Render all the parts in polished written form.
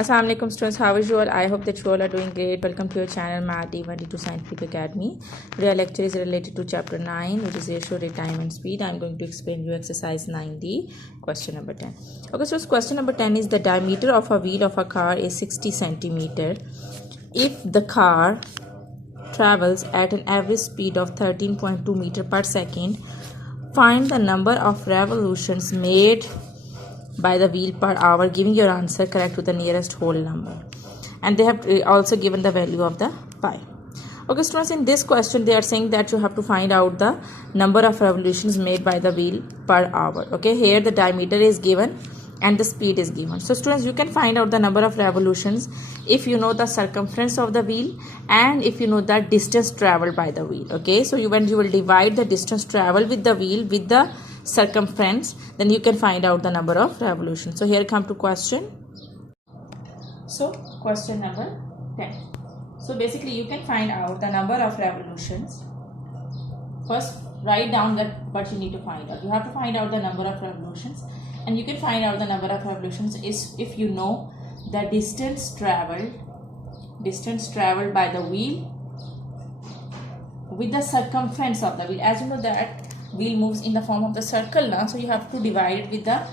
Assalamu alaikum students, how is you all? I hope that you all are doing great. Welcome to your channel Math D1D2 Scientific Academy. Today's lecture is related to chapter 9, which is ratio, rate, time and speed. I am going to explain you exercise 9D, question number 10. Okay, so question number 10 is the diameter of a wheel of a car is 60 centimeter. If the car travels at an average speed of 13.2 meter per second, find the number of revolutions made by the wheel per hour, giving your answer correct to the nearest whole number. And they have also given the value of the pi. Okay students, in this question they are saying that you have to find out the number of revolutions made by the wheel per hour. Okay, here the diameter is given and the speed is given. So students, you can find out the number of revolutions if you know the circumference of the wheel and if you know the distance traveled by the wheel. Okay, so when you will divide the distance traveled with the wheel with the circumference, then you can find out the number of revolutions. So here come to question. So question number 10. So basically you can find out the number of revolutions. First write down what you need to find out. You have to find out the number of revolutions, and you can find out the number of revolutions is if you know the distance traveled by the wheel with the circumference of the wheel. As you know that wheel moves in the form of the circle now, so you have to divide it with the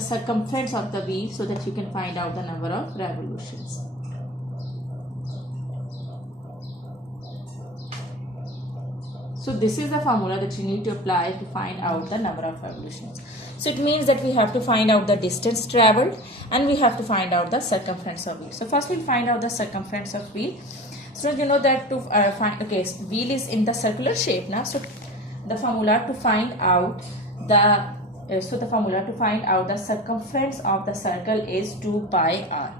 circumference of the wheel so that you can find out the number of revolutions. So this is the formula that you need to apply to find out the number of revolutions. So it means that we have to find out the distance traveled and we have to find out the circumference of wheel. So first we'll find out the circumference of wheel. So you know that to find, okay, wheel is in the circular shape now. So the formula to find out the circumference of the circle is 2 pi r.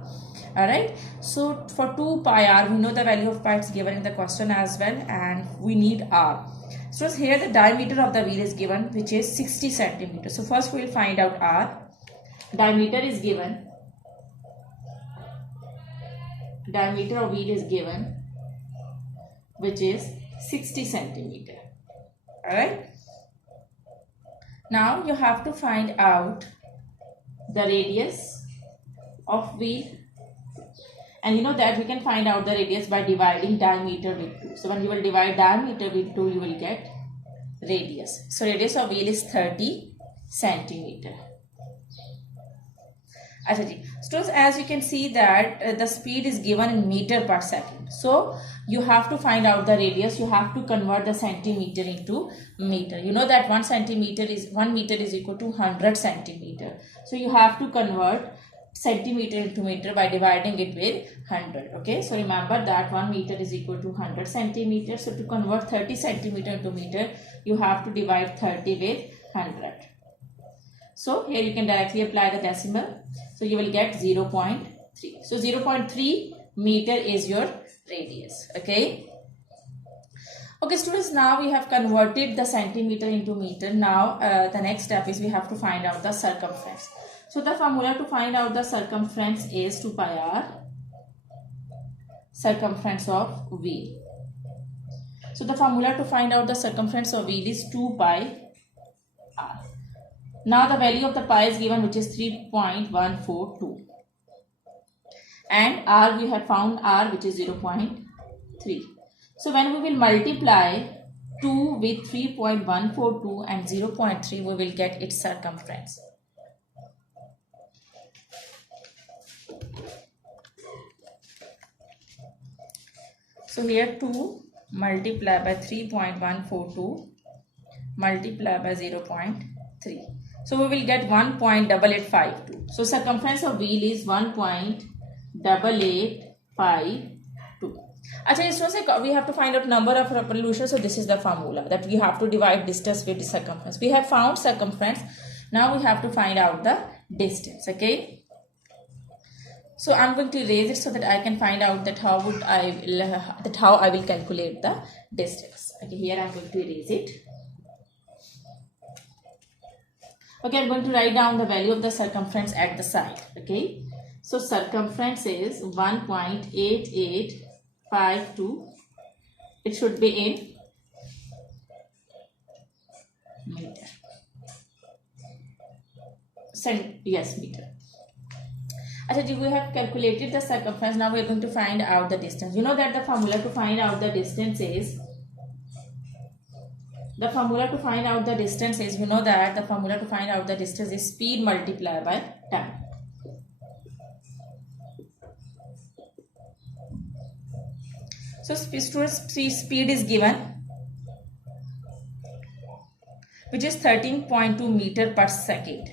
Alright, so for 2 pi r, we know the value of pi is given in the question as well, and we need r. So here the diameter of the wheel is given, which is 60 centimeters. So first we will find out r. Diameter is given. Diameter of wheel is given, which is 60 centimeter. Alright. Now you have to find out the radius of wheel. And you know that we can find out the radius by dividing diameter with 2. So when you will divide diameter with 2, you will get radius. So radius of wheel is 30 centimeter. So as you can see that the speed is given in meter per second. So you have to find out the radius. You have to convert the centimeter into meter. You know that 1 meter is equal to 100 centimeter. So you have to convert centimeter into meter by dividing it with 100. Okay, so remember that 1 meter is equal to 100 centimeters. So to convert 30 centimeter into meter, you have to divide 30 with 100. So here you can directly apply the decimal. So you will get 0.3. So 0.3 meter is your radius. Okay. Okay students, now we have converted the centimeter into meter. Now the next step is we have to find out the circumference. So the formula to find out the circumference is 2 pi r, circumference of wheel. So the formula to find out the circumference of wheel is 2 pi r. Now the value of the pi is given, which is 3.142. And r, we have found r, which is 0.3. So when we will multiply 2 with 3.142 and 0.3, we will get its circumference. So here 2 multiplied by 3.142 multiplied by 0.3. So we will get 1.8852. So circumference of wheel is 1.8852. Actually, we have to find out number of revolutions. So this is the formula that we have to divide distance with the circumference. We have found circumference. Now we have to find out the distance. Okay. So I'm going to erase it so that I can find out that how I will calculate the distance. Okay, here I'm going to erase it. Okay, I'm going to write down the value of the circumference at the side. Okay, so circumference is 1.8852. It should be in meter. Yes, meter. Achha, we have calculated the circumference. Now we are going to find out the distance. You know that the formula to find out the distance is, speed multiplied by time. So speed is given, which is 13.2 meter per second.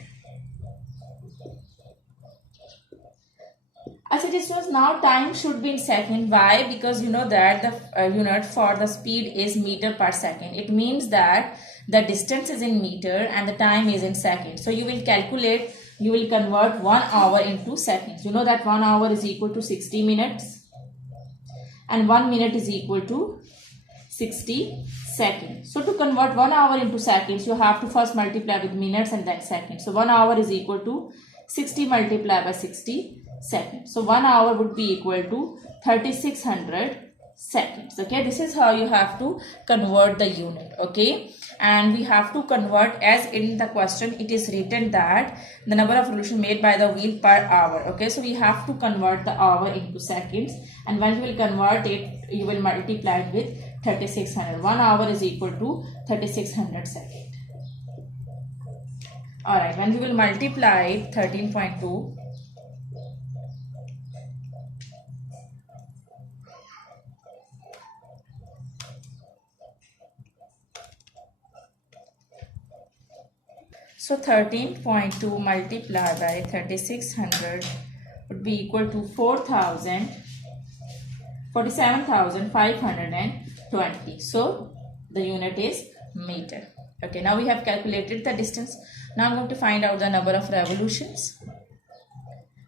As it is, now time should be in second. Why? Because you know that the unit for the speed is meter per second. It means that the distance is in meter and the time is in seconds. So you will calculate, you will convert 1 hour into seconds. You know that 1 hour is equal to 60 minutes and 1 minute is equal to 60 seconds. So to convert 1 hour into seconds, you have to first multiply with minutes and then seconds. So 1 hour is equal to 60 multiplied by 60 seconds. So 1 hour would be equal to 3600 seconds. Okay, this is how you have to convert the unit. Okay, and we have to convert, as in the question it is written that the number of revolution made by the wheel per hour. Okay, so we have to convert the hour into seconds, and when you will convert it, you will multiply it with 3600. 1 hour is equal to 3600 seconds. Alright, when we will multiply 13.2, so 13.2 multiplied by 3600 would be equal to 47,520. So the unit is meter. Okay, now we have calculated the distance. Now I'm going to find out the number of revolutions.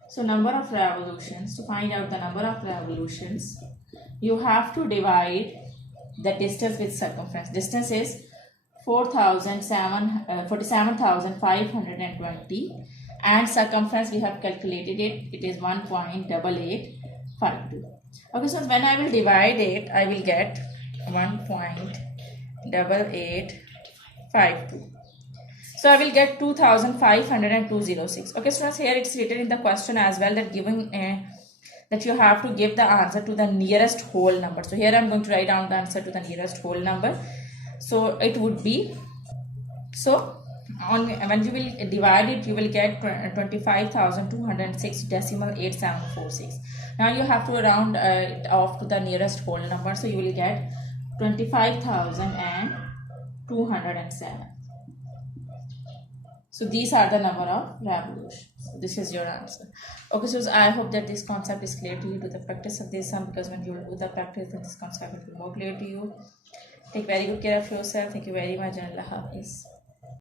So number of revolutions, to find out the number of revolutions, you have to divide the distance with circumference. Distance is 47,520 and circumference we have calculated it. It is 1.8852. Okay, so when I will divide it, I will get 1.8852. So I will get 2,502.06. Okay, students, here it's written in the question as well that given that you have to give the answer to the nearest whole number. So here I'm going to write down the answer to the nearest whole number. So it would be, so when you will divide it, you will get 25,206.8746. Now you have to round it off to the nearest whole number. So you will get 25,207. So these are the number of revolutions. This is your answer. Okay, so I hope that this concept is clear to you. Do the practice of this sum, because when you will do the practice, then this concept will be more clear to you. Take very good care of yourself. Thank you very much, and Allah Hafiz.